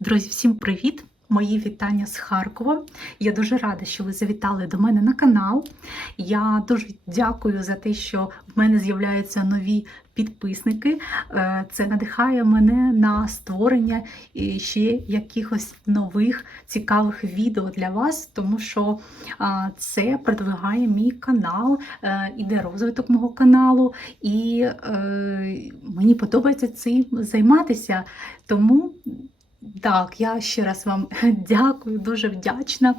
Друзі, всім привіт! Мої вітання з Харкова. Я дуже рада, що ви завітали до мене на канал. Я дуже дякую за те, що в мене з'являються нові підписники. Е, Це надихає мене на створення ще якихось нових цікавих відео для вас, тому що це продвигає мій канал, е, іде розвиток мого каналу, і е, мені подобається цим займатися. Тому так, я ще раз вам дякую, дуже вдячна.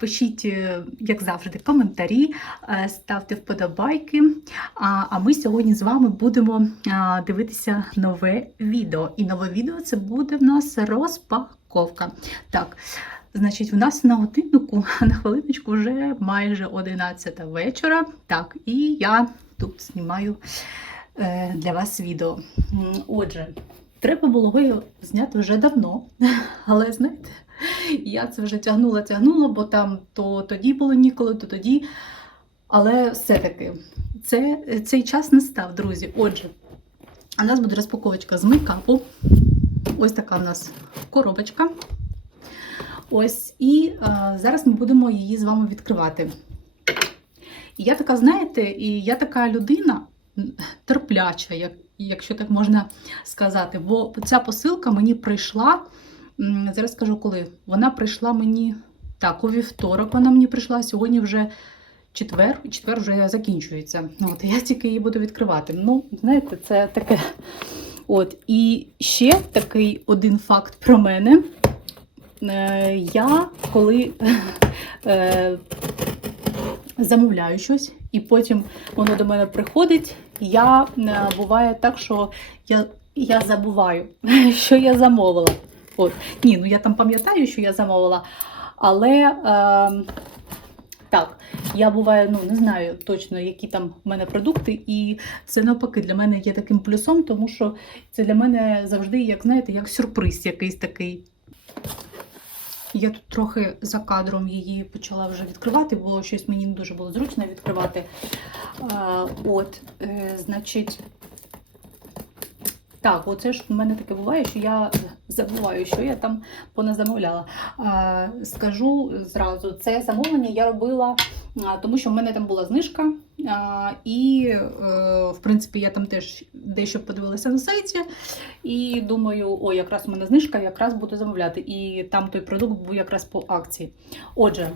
Пишіть, е, як завжди, коментарі, е, ставте вподобайки. А ми сьогодні з вами будемо дивитися нове відео. І нове відео це буде в нас розпаковка. Так, значить, в нас на годиннику, на хвилиночку, вже майже 11 вечора. Так, і я тут знімаю е, для вас відео. Отже. Треба було його зняти вже давно. Але знаєте, я це вже тягнула, тягнула, бо там то тоді було ніколи, то тоді. Але все-таки це, цей час не став, друзі. Отже, у нас буде розпаковочка з мейкапу. Ось така у нас коробочка. Ось, і а, зараз ми будемо її з вами відкривати. І я така, знаєте, і я така людина терпляча, як якщо так можна сказати. Бо ця посилка мені прийшла, зараз скажу коли. Вона прийшла мені так, у вівторок вона мені прийшла, сьогодні вже четвер, і четвер вже закінчується. От, Я тільки її буду відкривати. Ну, знаєте, це таке. От, І ще такий один факт про мене. Е, Я коли е, замовляю щось, і потім воно до мене приходить. Я е, буває так, що я я забуваю, що я замовила. От. Ні, ну я там пам'ятаю, що я замовила, але е, так, я буває, ну не знаю точно, які там в мене продукти, і це навпаки для мене є таким плюсом, тому що це для мене завжди, як знаєте, як сюрприз якийсь такий. Я тут трохи за кадром її почала вже відкривати, бо щось мені не дуже було зручно відкривати. От, е, значить, так, оце ж в мене таке буває, що я забуваю, що я там поназамовляла. Скажу зразу, це замовлення я робила, тому що в мене там була знижка, і, е, в принципі, я там теж дещо подивилася на сайті. І думаю, о, якраз у мене знижка, якраз буду замовляти. І там той продукт був якраз по акції. Отже,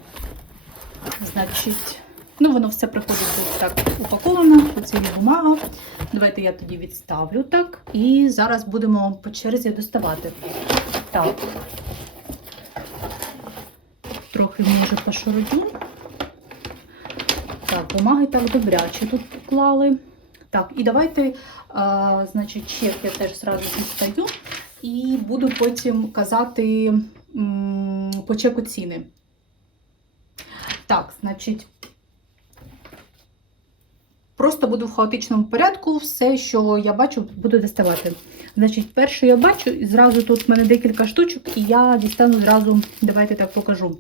значить. Ну, воно все приходить тут так упаковано, оце є бумага. Давайте я тоді відставлю так. І зараз будемо по черзі доставати. Так. Трохи може пошародю. Так, бумаги так добряче тут поклали. Так, і давайте, а, значить, чек я теж зразу дістаю. І буду потім казати м, по чеку ціни. Так, значить. Просто буду в хаотичному порядку, все, що я бачу, буду доставати. Значить, перше я бачу, і зразу тут в мене декілька штучок, і я дістану зразу, давайте так покажу.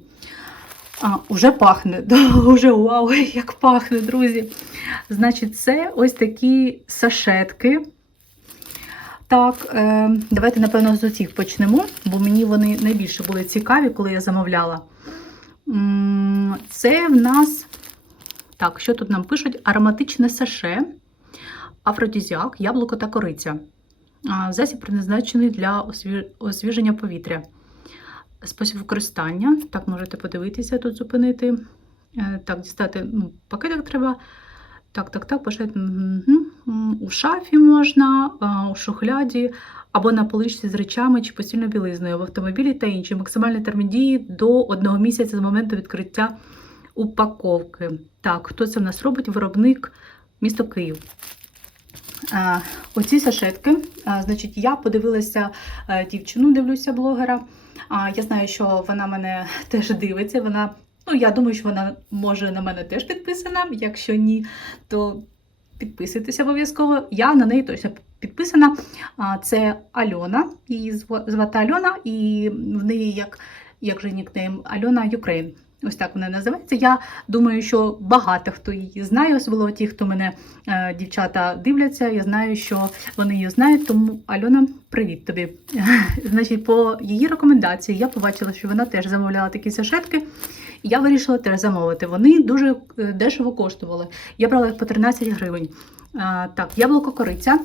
А, Уже пахне. Уже вау, як пахне, друзі. Значить, це ось такі сашетки. Так, е, давайте, напевно, з оцих почнемо, бо мені вони найбільше були цікаві, коли я замовляла. Це в нас. Так, що тут нам пишуть? Ароматичне саше, афродізіак, яблуко та кориця. Засіб призначений для освіження повітря. Спосіб використання. Так, можете подивитися, тут зупинити. Е, так, дістати ну, пакетик треба. Так, так, так, бажаєте. У шафі можна, у шухляді, або на поличці з речами чи постільною білизною, в автомобілі та інші. Максимальний термін дії до одного місяця з моменту відкриття упаковки. Так, хто це в нас робить? Виробник місто Київ. Оці сашетки. Значить, я подивилася а, дівчину, дивлюся блогера. Я знаю, що вона мене теж дивиться. Вона, ну, я думаю, що вона може на мене теж підписана. Якщо ні, то підписуйтесь обов'язково. Я на неї точно підписана. Це Альона, її звати Альона, і в неї як, як же нікнейм Альона Юкрейн. Ось так вона називається. Я думаю, що багато хто її знає, особливо ті, хто мене е, дівчата дивляться. Я знаю, що вони її знають. Тому Альона, привіт тобі. Значить, по її рекомендації я побачила, що вона теж замовляла такі сашетки. Я вирішила теж замовити. Вони дуже е, дешево коштували. Я брала їх по 13 гривень. А, так, яблуко кориця.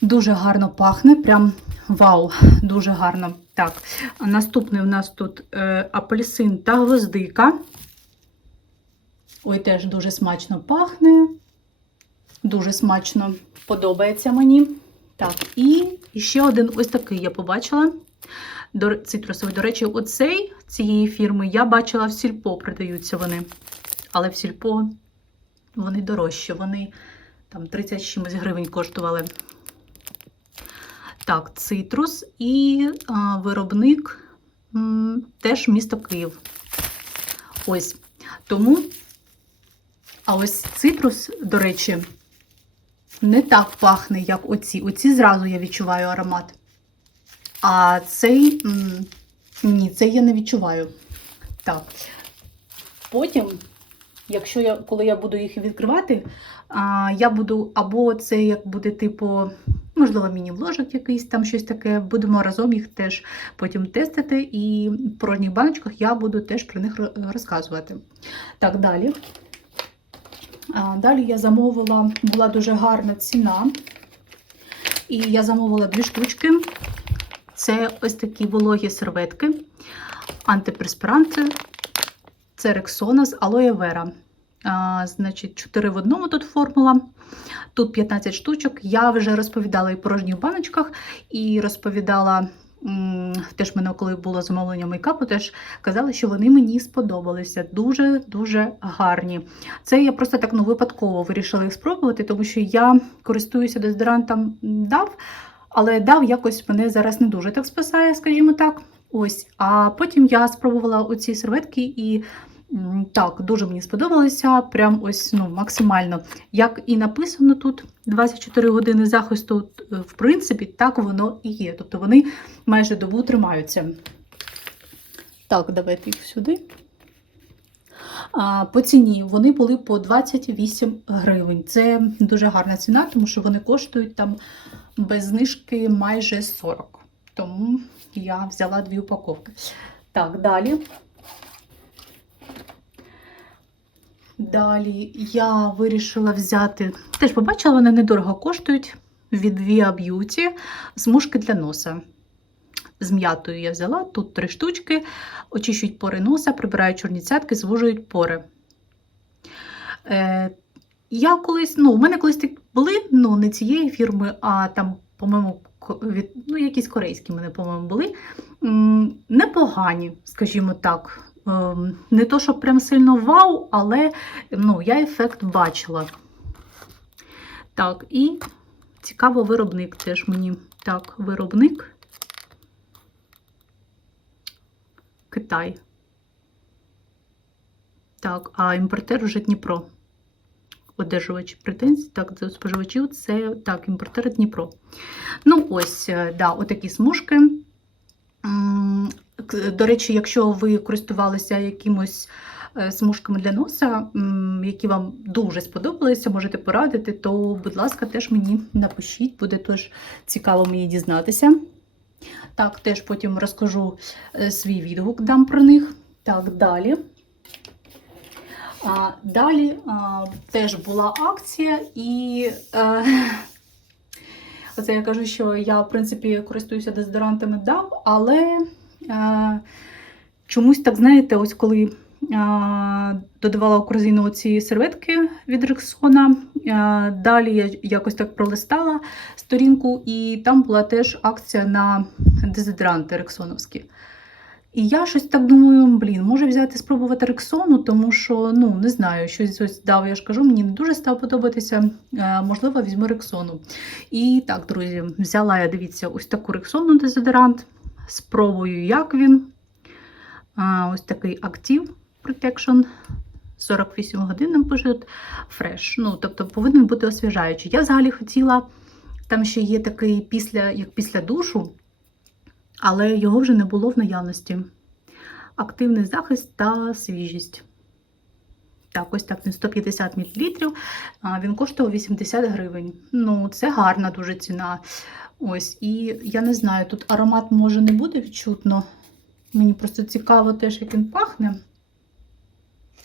Дуже гарно пахне, прям вау, дуже гарно. Так, наступний у нас тут е, апельсин та гвоздика. Ой, теж дуже смачно пахне. Дуже смачно подобається мені. Так, і ще один ось такий я побачила. Цитрусовий. До речі, оцей цієї фірми я бачила в сільпо, продаються вони. Але в сільпо вони дорожчі. Вони там 30 чимось гривень коштували. Так, цитрус і а, виробник м, теж місто Київ. Ось. Тому, а ось цитрус, до речі, не так пахне, як оці. Оці зразу я відчуваю аромат. А цей м, ні, цей я не відчуваю. Так. Потім, якщо я, коли я буду їх відкривати, а, я буду або це як буде типу, можливо, міні-вложок якийсь там щось таке. Будемо разом їх теж потім тестити. І в порожніх баночках я буду теж про них розказувати. Так, далі. Далі я замовила, була дуже гарна ціна. І я замовила дві штучки. Це ось такі вологі серветки, антиперспіранти. Це Рексона з алоє вера. Значить, 4 в одному тут формула. Тут 15 штучок. Я вже розповідала і порожніх баночках, і розповідала. Теж мене, коли було замовлення мейкапу, теж казали, що вони мені сподобалися. Дуже-дуже гарні. Це я просто так ну, випадково вирішила їх спробувати, тому що я користуюся дезодорантом DAV, але DAV якось мене зараз не дуже так спасає, скажімо так. Ось. А потім я спробувала оці серветки і так, дуже мені сподобалося. Прям ось ну, максимально. Як і написано тут 24 години захисту, е, в принципі, так воно і є. Тобто вони майже добу тримаються. Так, давайте їх сюди. По ціні вони були по 28 гривень. Це дуже гарна ціна, тому що вони коштують там без знижки майже 40. Тому я взяла дві упаковки. Так, далі. Далі я вирішила взяти, теж побачила, вони недорого коштують від Via Beauty смужки для носа. З м'ятою я взяла, тут три штучки, очищують пори носа, прибирають чорні цятки, звужують пори. Е, я колись, ну, у мене колись такі були, ну, не цієї фірми, а там, по-моєму, ну, якісь корейські мене, по-моєму, були. Непогані, скажімо так. Ем, Не то, що прям сильно вау, але ну, я ефект бачила. Так, і цікаво, виробник теж мені. Так, виробник. Китай. Так, а імпортер вже Дніпро. Одержувач претензій. Так, до споживачів це так, імпортер Дніпро. Ну, ось, е, да, отакі смужки. К- До речі, якщо ви користувалися якимось е, смужками для носа, які вам дуже сподобалися, можете порадити, то, будь ласка, теж мені напишіть, буде теж цікаво мені дізнатися. Так, теж потім розкажу е, свій відгук, дам про них. Так, далі. А, далі а, теж була акція, і е, оце я кажу, що я, в принципі, користуюся дезодорантами DAV, але е, чомусь так, знаєте, ось коли додавала в корзину ці серветки від Рексона, далі я якось так пролистала сторінку, і там була теж акція на дезодоранти рексоновські. І я щось так думаю, блін, може взяти спробувати рексону, тому що, ну, не знаю, щось ось дав, я ж кажу, мені не дуже став подобатися. Можливо, візьму рексону. І так, друзі, взяла я, дивіться, ось таку рексону дезодорант. Спробую, як він. Ось такий Active Protection. 48 годин нам пишуть фреш. Ну, тобто повинен бути освіжаючий. Я взагалі хотіла, там ще є такий після, як після душу, але його вже не було в наявності. активний захист та свіжість. Так, ось так, він 150 мл. Він коштував 80 гривень. Ну, це гарна дуже ціна. Ось, і я не знаю, тут аромат може не буде відчутно. Мені просто цікаво теж, як він пахне.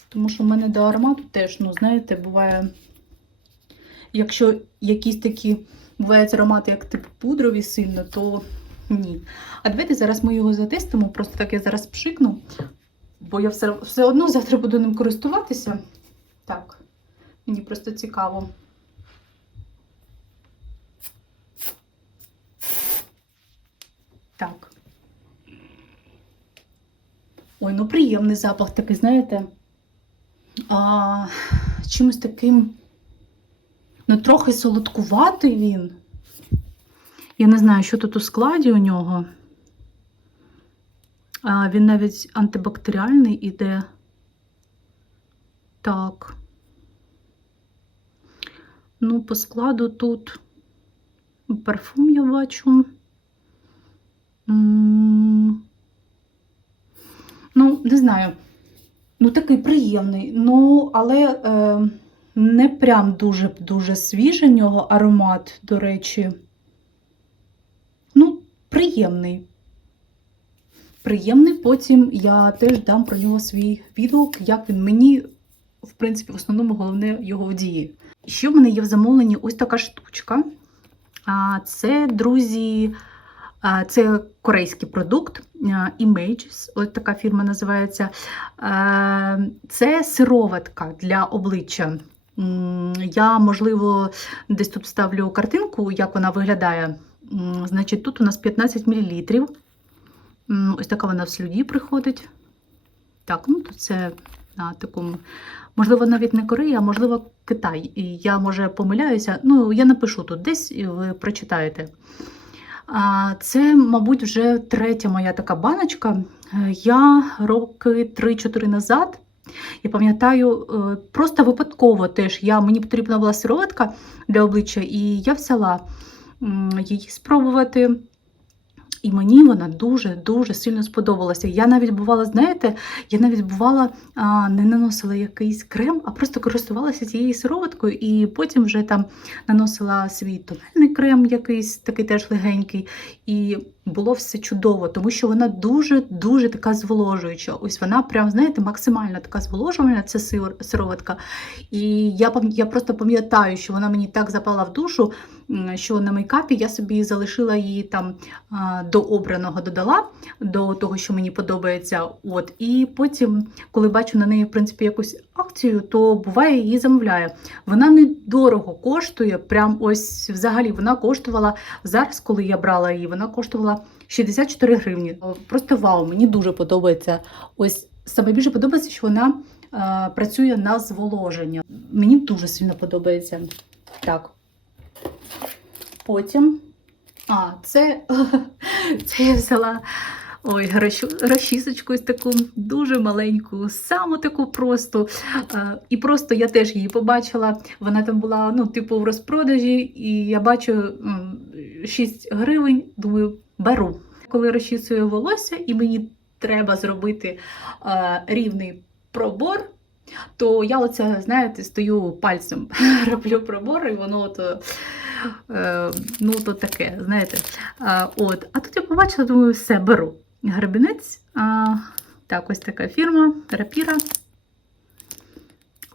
Тому що в мене до аромату теж, ну, знаєте, буває, якщо якісь такі бувають аромати, як типу пудрові сильно, то ні. А давайте зараз ми його затестимо. Просто так я зараз пшикну, бо я все, все одно завтра буду ним користуватися. Так, мені просто цікаво. Так. Ой, ну приємний запах такий, знаєте. А, чимось таким, ну, трохи солодкуватий він. Я не знаю, що тут у складі у нього. А, він навіть антибактеріальний іде. Так. Ну, по складу тут парфум я бачу. М, Ну, не знаю. Ну, такий приємний. Ну, але е, не прям дуже-дуже свіжий в нього аромат, до речі. Ну, приємний. Приємний. Потім я теж дам про нього свій відгук, як він мені, в принципі, в основному головне його в дії. Ще в мене є в замовленні ось така штучка. А, Це, друзі, це корейський продукт Images, ось така фірма називається. Це сироватка для обличчя. Я, можливо, десь тут вставлю картинку, як вона виглядає. Значить, тут у нас 15 мл. Ось така вона в слюді приходить. Так, ну тут це на такому, можливо, навіть не Корея, а можливо, Китай. І я, може, помиляюся. Ну, я напишу тут десь, і ви прочитаєте. Це, мабуть, вже третя моя така баночка. Е, Я роки 3-4 назад. Я пам'ятаю, е, просто випадково теж я, мені потрібна була сироватка для обличчя, і я взяла її спробувати. І мені вона дуже-дуже сильно сподобалася. Я навіть бувала, знаєте, я навіть бувала, а, не наносила якийсь крем, а просто користувалася цією сироваткою, і потім вже там наносила свій тональний крем, якийсь такий теж легенький. І було все чудово, тому що вона дуже-дуже така зволожуюча. Ось вона прям, знаєте, максимально така зволожувальна, сир- сироватка. І я, я просто пам'ятаю, що вона мені так запала в душу, що на мейкапі я собі залишила її там до обраного додала, до того, що мені подобається. От. І потім, коли бачу на неї, в принципі, якусь акцію, то буває її замовляю. Вона недорого коштує, прям ось взагалі вона коштувала зараз, коли я брала її, вона коштувала 64 гривні. Просто вау, мені дуже подобається. Ось саме більше подобається, що вона працює на зволоження. Мені дуже сильно подобається. Так. Потім. А, це, це я взяла ой, розчісочку таку дуже маленьку, саму таку просто. І просто я теж її побачила. Вона там була, ну, типу, в розпродажі, і я бачу м, 6 гривень, думаю, беру. Коли розчісую волосся, і мені треба зробити рівний пробор. То я оце, знаєте, стою пальцем, роблю пробор, і воно то, е, ну, то таке, знаєте. А, от. а тут я побачила, думаю, все, беру. Гребінець. А, так, ось така фірма, рапіра.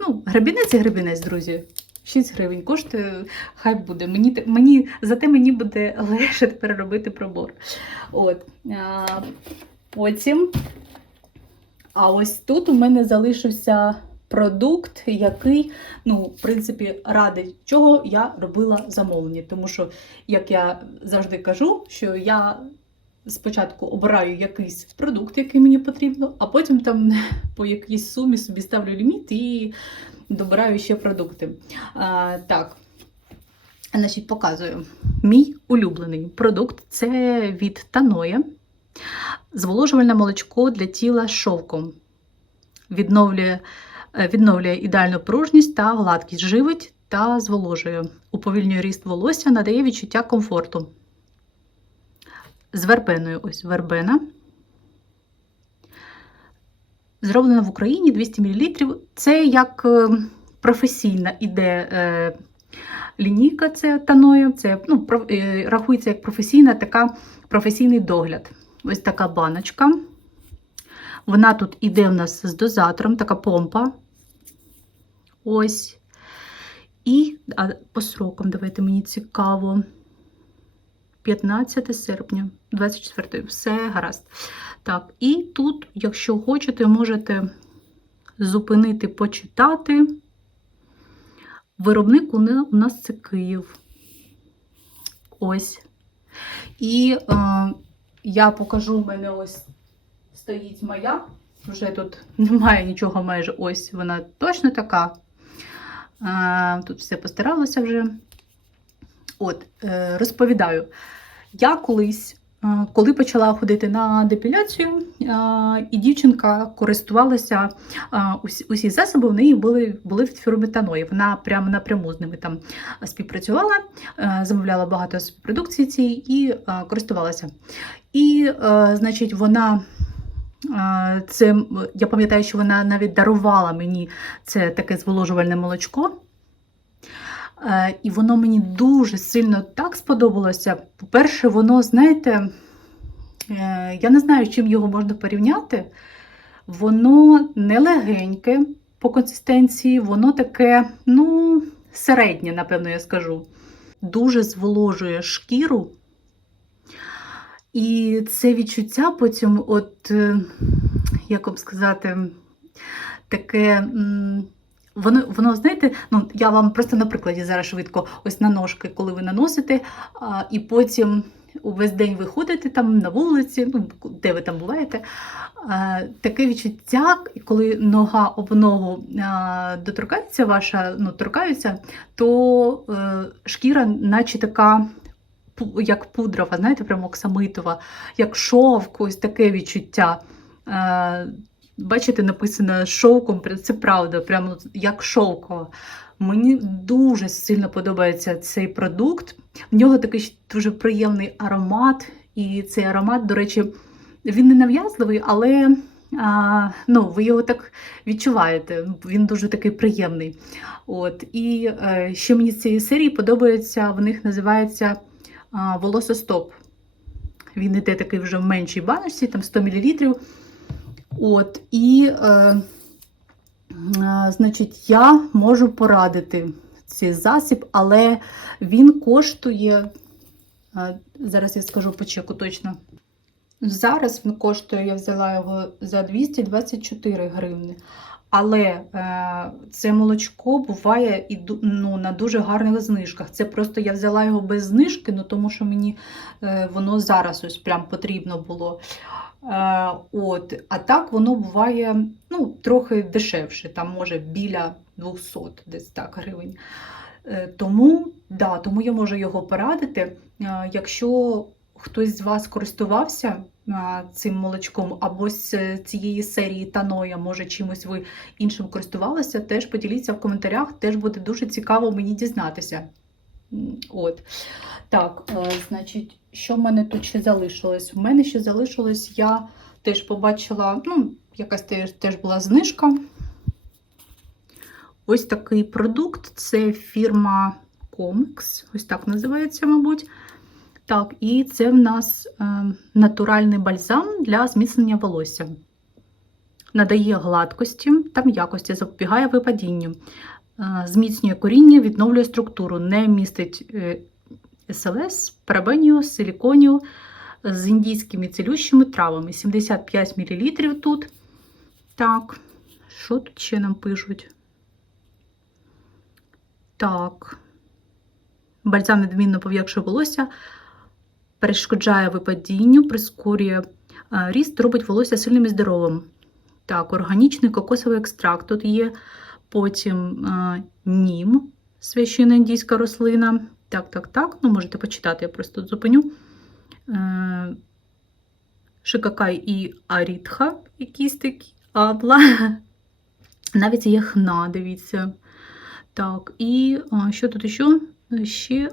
Ну, гребінець і гребінець, друзі. 6 гривень коштує, хай буде. Мені, мені, зате мені буде легше тепер робити пробор. От. А, потім. А ось тут у мене залишився продукт, який, ну, в принципі, ради чого я робила замовлення. Тому що, як я завжди кажу, що я спочатку обираю якийсь продукт, який мені потрібно, а потім там по якійсь сумі собі ставлю ліміт і добираю ще продукти. А, так. Значить, показую. Мій улюблений продукт це від Таноя. Зволожувальне молочко для тіла шовком. Відновлює, відновлює ідеальну пружність та гладкість, живить та зволожує. Уповільнює ріст волосся, надає відчуття комфорту. З вербеною ось вербена. Зроблена в Україні 200 мл. Це як е, професійна іде е, лінійка, це таноя, це ну, е, рахується як професійна така професійний догляд. Ось така баночка. Вона тут іде в нас з дозатором, така помпа. Ось. І а, по срокам, давайте мені цікаво. 15 серпня, 24 все гаразд. Так, і тут, якщо хочете, можете зупинити, почитати. Виробник у нас це Київ. Ось. І е, я покажу, в мене ось стоїть моя. Вже тут немає нічого майже ось вона точно така. Тут все постаралося вже. От, е, розповідаю. Я колись, е, коли почала ходити на депіляцію, е, і дівчинка користувалася усі, засоби, в неї були, були в фірмі Таної. Вона прямо напряму з ними там співпрацювала, замовляла багато продукції цієї і користувалася. І, значить, вона. Це, я пам'ятаю, що вона навіть дарувала мені це таке зволожувальне молочко. Е, І воно мені дуже сильно так сподобалося. По-перше, воно, знаєте, е, я не знаю, з чим його можна порівняти. Воно не легеньке по консистенції, воно таке, ну, середнє, напевно, я скажу. Дуже зволожує шкіру. І це відчуття потім, от, е, як вам сказати, таке. Воно, воно, знаєте, ну я вам просто на прикладі зараз швидко, ось на ножки, коли ви наносите, а, і потім увесь день ви ходите там на вулиці, ну де ви там буваєте. А, таке відчуття, коли нога об ногу а, доторкається ваша, ну торкаються, то е, шкіра, наче така. Як пудрова, знаєте, прямо оксамитова, як шовк, ось таке відчуття. Е, Бачите, написано шовком, це правда, прямо як шовкова. Мені дуже сильно подобається цей продукт. В нього такий дуже приємний аромат, і цей аромат, до речі, він не нав'язливий, але а, ну, ви його так відчуваєте. Він дуже такий приємний. От. І е, ще мені з цієї серії подобається, в них називається волосостоп. Він іде такий вже в меншій баночці, там 100 мл. От, і, е, е, значить, я можу порадити цей засіб, але він коштує, е, зараз я скажу по чеку точно. Зараз він коштує, я взяла його за 224 гривни. Але е, це молочко буває і ну, на дуже гарних знижках. Це просто я взяла його без знижки, ну, тому що мені е, воно зараз ось прям потрібно було. Е, от, а так воно буває ну, трохи дешевше, там може біля 200 десь так гривень. Тому, да, тому я можу його порадити. Якщо хтось з вас користувався цим молочком або з цієї серії Таноя, може чимось ви іншим користувалися, теж поділіться в коментарях, теж буде дуже цікаво мені дізнатися. От. Так, е, значить, що в мене тут ще залишилось? У мене ще залишилось, я теж побачила, ну, якась теж, теж була знижка. Ось такий продукт це фірма Comex, ось так називається, мабуть. Так, і це в нас е, натуральний бальзам для зміцнення волосся. Надає гладкості та м'якості, запобігає випадінню, е, зміцнює коріння, відновлює структуру, не містить е, СЛС, парабенію, силіконію з індійськими цілющими травами. 75 мл тут. Так, що тут ще нам пишуть? Так. Бальзам відмінно пов'якшує волосся, перешкоджає випадінню, прискорює е, ріст, робить волосся сильним і здоровим. Так, органічний кокосовий екстракт тут є. Потім е, нім, священна індійська рослина. Так, так, так. Ну, можете почитати, я просто тут зупиню. Е, Шикакай і арітха, якісь такі, абла. Навіть є хна, дивіться. Так, і що тут ще? Ще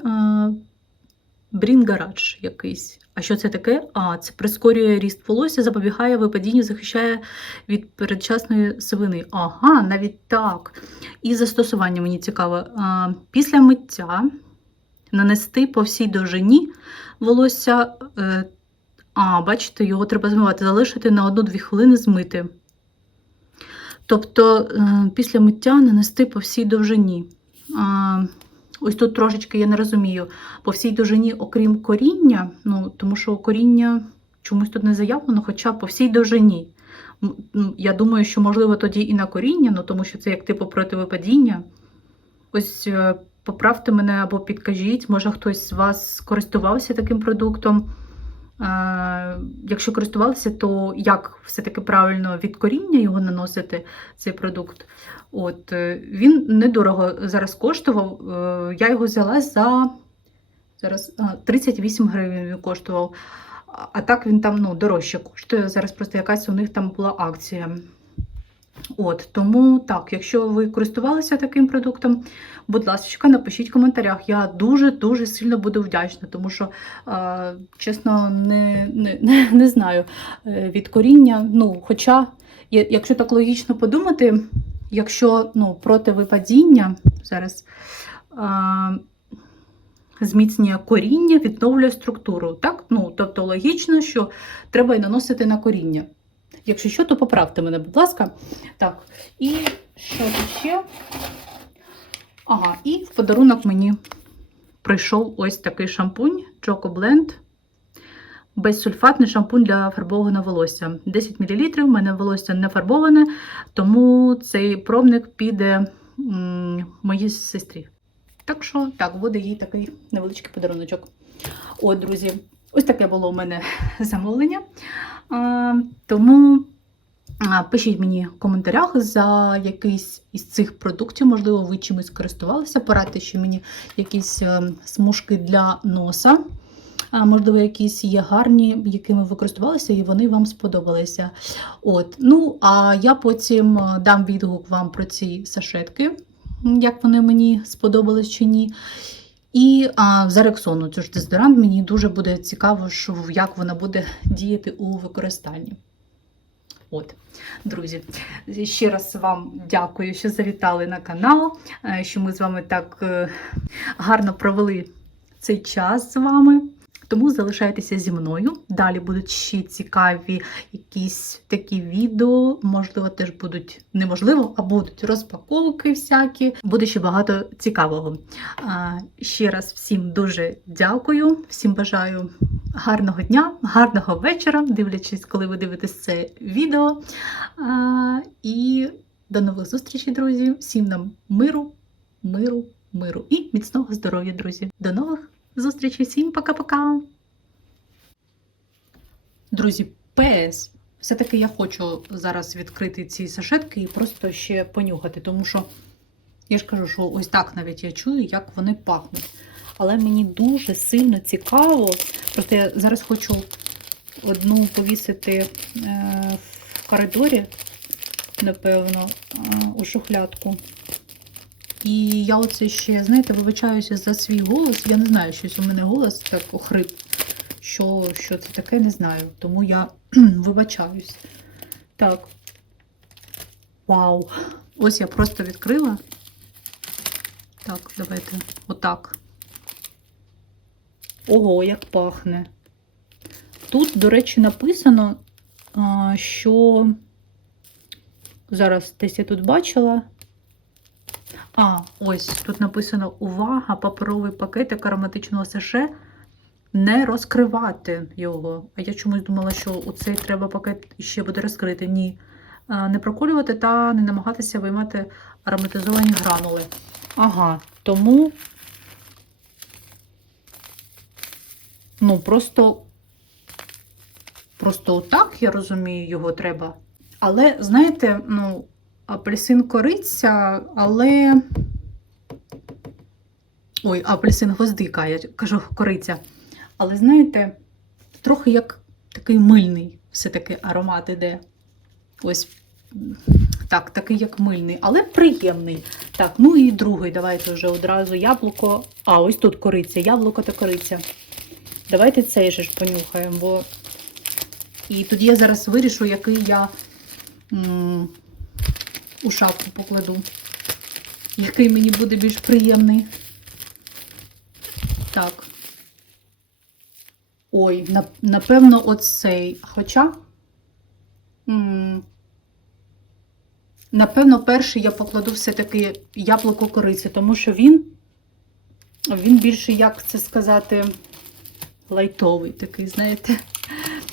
Брінгарадж якийсь. А що це таке? А, це прискорює ріст волосся, запобігає випадінню, захищає від передчасної сивини. Ага, навіть так. І застосування мені цікаво. А, після миття нанести по всій довжині волосся. Е, а, бачите, його треба змивати, залишити на 1-2 хвилини змити. Тобто, е, після миття нанести по всій довжині. А, ось тут трошечки я не розумію. По всій довжині, окрім коріння, ну, тому що коріння чомусь тут не заявлено, хоча по всій довжині. Ну, Я думаю, що можливо тоді і на коріння, ну, тому що це як типу противипадіння. Ось е, поправте мене або підкажіть, може хтось з вас користувався таким продуктом. Е, Якщо користувалися, то як все-таки правильно від коріння його наносити, цей продукт? От, е, він недорого зараз коштував. Е, Я його взяла за зараз, 38 гривень він коштував. А- так він там ну, дорожче коштує. Зараз просто якась у них там була акція. От, тому так, якщо ви користувалися таким продуктом, будь ласка, напишіть в коментарях. Я дуже-дуже сильно буду вдячна, тому що, е, чесно, не, не, не, знаю е, від коріння. Ну, хоча, якщо так логічно подумати, якщо ну, проти випадіння зараз. Е, Зміцнює коріння, відновлює структуру. Так? Ну, тобто логічно, що треба і наносити на коріння. Якщо що, то поправте мене, будь ласка. Так, і що тут ще? Ага, і в подарунок мені прийшов ось такий шампунь Choco Blend. Безсульфатний шампунь для фарбованого волосся. 10 мл, в мене волосся не фарбоване, тому цей пробник піде моїй сестрі. Так що, так, буде їй такий невеличкий подаруночок. От, друзі, ось таке було у мене замовлення. А, тому пишіть мені в коментарях за якийсь із цих продуктів, можливо, ви чимось користувалися. Порадьте ще мені якісь е, смужки для носа. Можливо, якісь є гарні, якими ви користувалися, і вони вам сподобалися. От. Ну, а я потім е, дам відгук вам про ці сашетки, як вони мені сподобались чи ні. І а, за Рексону, цю ж дезодорант, мені дуже буде цікаво, що, як вона буде діяти у використанні. От, друзі, ще раз вам дякую, що завітали на канал, е, що ми з вами так е, гарно провели цей час з вами. Тому залишайтеся зі мною. Далі будуть ще цікаві якісь такі відео. Можливо, теж будуть неможливо, а будуть розпаковки всякі. Буде ще багато цікавого. Ще раз всім дуже дякую, всім бажаю гарного дня, гарного вечора, дивлячись, коли ви дивитесь це відео. І до нових зустрічей, друзі. Всім нам миру, миру, миру і міцного здоров'я, друзі. До нових зустрічей. Всім пока-пока. Друзі, ПС. Все-таки я хочу зараз відкрити ці сашетки і просто ще понюхати, тому що я ж кажу, що ось так навіть я чую, як вони пахнуть. Але мені дуже сильно цікаво. Просто я зараз хочу одну повісити е, в коридорі, напевно, е, у шухлядку. І я оце ще, знаєте, вибачаюся за свій голос. Я не знаю, щось у мене голос так охрип. Що, що це таке, не знаю. Тому я вибачаюсь. Так. Вау! Ось я просто відкрила. Так, давайте. Отак. Ого, як пахне. Тут, до речі, написано, що зараз десь я тут бачила. А, ось тут написано увага, паперовий пакетик ароматичного саше. Не розкривати його. А я чомусь думала, що у цей треба пакет ще буде розкрити. Ні. Не проколювати та не намагатися виймати ароматизовані гранули. Ага, тому. Ну, просто. Просто отак, я розумію, його треба. Але, знаєте, ну, апельсин кориця, але. Ой, апельсин гвоздика, я кажу кориця. Але знаєте, трохи як такий мильний все-таки аромат іде. Ось так, такий як мильний, але приємний. Так, ну і другий, давайте вже одразу яблуко. А, ось тут кориця, яблуко та кориця. Давайте цей же ж понюхаємо, бо. І тоді я зараз вирішу, який я у шапку покладу. Який мені буде більш приємний. Так. Ой, напевно, оцей. Хоча. Напевно, перший я покладу все-таки яблуко кориці, тому що він, він більше, як це сказати, лайтовий такий, знаєте,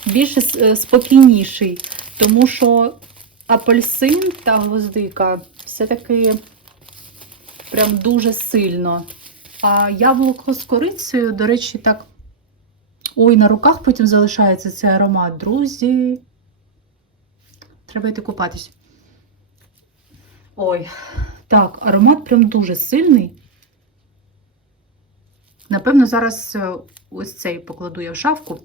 більше е, спокійніший. Тому що апельсин та гвоздика все-таки прям дуже сильно. А яблуко з корицею, до речі, так. Ой, на руках потім залишається цей аромат, друзі. Треба йти купатись. Ой, так, аромат прям дуже сильний. Напевно, зараз е, ось цей покладу я в шафку.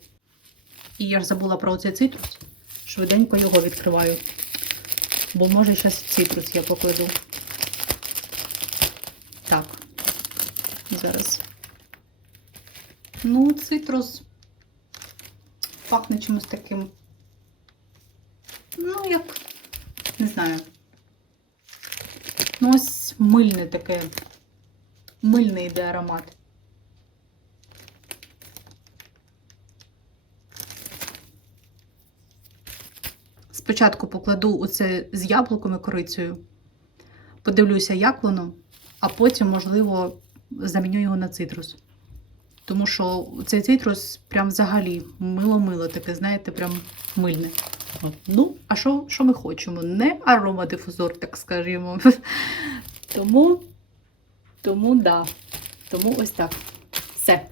І я ж забула про цей цитрус. Швиденько його відкриваю. Бо може зараз цитрус я покладу. Так. Зараз. Ну, цитрус пахне чимось таким. Ну, як, не знаю. Ну, ось мильне таке. Мильний йде аромат. Спочатку покладу оце з яблуком і корицею. Подивлюся, як воно, а потім, можливо, заміню його на цитрус. Тому що цей цитрус прям взагалі мило-мило таке, знаєте, прям мильне. Ну, а що, що ми хочемо? Не аромадифузор, так скажімо. Тому, тому, да. Тому ось так. Все.